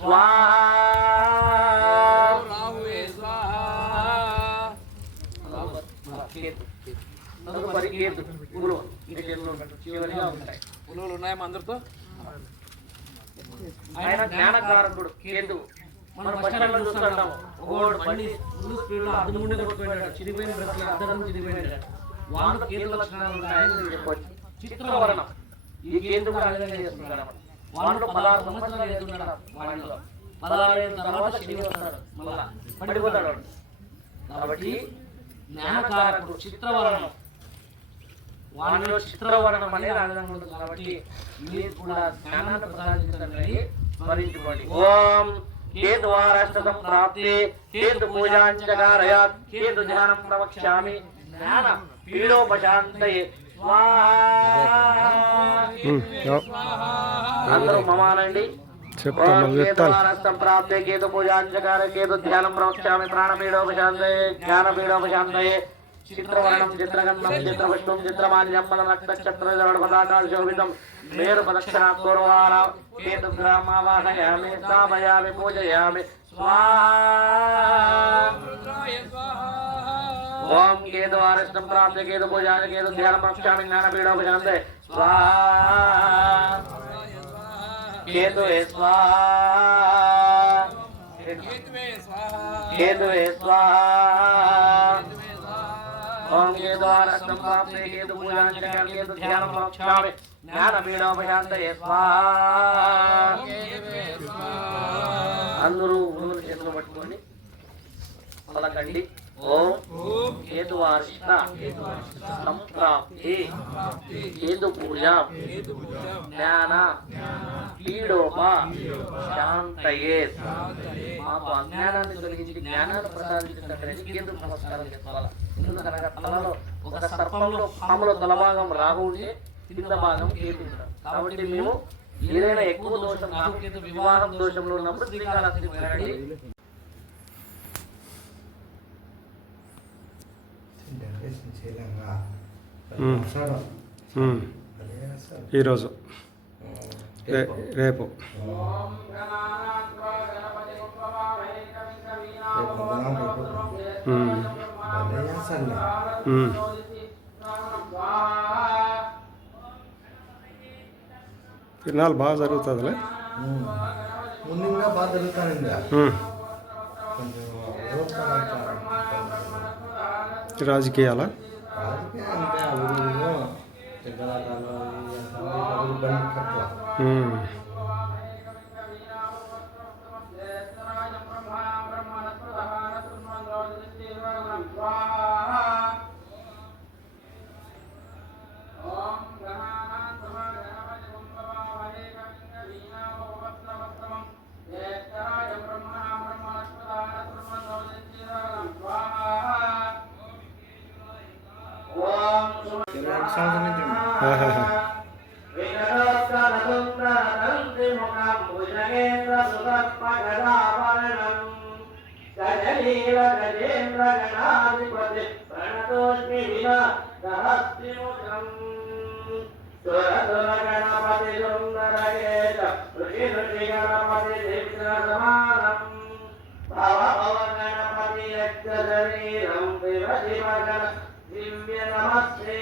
स्वाहा राहुवे स्वाहा తదుపరి కేతు ఉలు ఇది చివరిగా ఉంటాయి. ఉలువలు ఉన్నాయా మా అందరితో? ఆయన జ్ఞానకారకుడు కేతు. మనం బస్టాండ్లో చూస్తుంటాము, ఒకడు బండి ఫుల్ స్పీడ్లో అద్దం ముందే కొట్టుకుపోయాడు, చిరిగిపోయిన బ్రతులు అద్దం చిరిగిపోయాడు. వాళ్ళు కేతు లక్షణాలు ఉంటాయని చెప్పవచ్చు. చిత్రవర్ణం ఈ కేతు కూడా ఆ విధంగా చేస్తున్నాడు. వాళ్ళు 16 సంవత్సరాలు ఎదుగుతున్నాడు. వాళ్ళలో 16 ఏళ్ళ తర్వాత శని వస్తాడు, మళ్ళా పడిపోతాడు వాడు. కాబట్టి జ్ఞానకారకుడు చిత్రవర్ణం, వానిలో చిత్రవర్ణం అనేది ఆ విధంగా ఉంటుంది. కాబట్టి మీరు కూడా జ్ఞానాన్ని ప్రసాదించండి, స్మరించుకోండి. ఓం కేతువారాష్ట సంప్రాప్తి కేతు పూజాంచకారయాత్ కేతు ధ్యానం ప్రవక్ష్యామి జ్ఞాన పీడోపశాంతయే అందరూ మమానండి. ప్రాప్తే కేతు పూజాంచకార కేతు ధ్యానం ప్రవక్ష్యామి ప్రాణపీడోపశాంతయే జ్ఞానపీడోపశాంతయే చిత్రవర్ణం చిత్రగంధం చిత్రపుష్పం చిత్రమాల్యం పదనక్షత్రశోభితం మేరు ప్రదక్షిణాకూర్వాణ కేతుగ్రామావాహయామి స్థాపయామి పూజయామి ఓం కేతువారిష్టం ప్రాప్తే కేతు పూజాయ కేతు ధ్యానం ప్రవక్ష్యామి జ్ఞానపీడోపశాంతయే కేతువే స్వాహా కేతువే స్వాహా ఓం కేతువారాష్టం ప్రాప్తే కేతు పూజాంచకార కేతు ధ్యానం ప్రవక్ష్యామి జ్ఞానపీడోపశాంతయే స్వాహా. అందరూ ఉలువులు చేతులు పట్టుకోండి, పలకండి. ఓం కేతువారిష్ట సంప్రాప్తి కేతు పూజ జ్ఞాన పీడోప శాంతయే. మాకు అజ్ఞానాన్ని తొలగించి జ్ఞానాన్ని ప్రసాదించినట్టు కేతు నమస్కారం చేసుకోవాలి. ఎందుకనగా తలలో ఒక సర్పంలో పాములో తలభాగం రాహు ఉంటే కింద భాగం కేతు ఉంటాడు. కాబట్టి మేము ఏదైనా ఎక్కువ దోషం రాహు కేతు వివాహం దోషంలో ఉన్నప్పుడు శ్రీకాళహస్తి వెళ్ళండి. ఈరోజు రేపు తిరునాళ్ళు బాగా జరుగుతుందిలే. ముందుగా బాగా జరుగుతానండి. రాజకీయాల దివ్య నమస్తే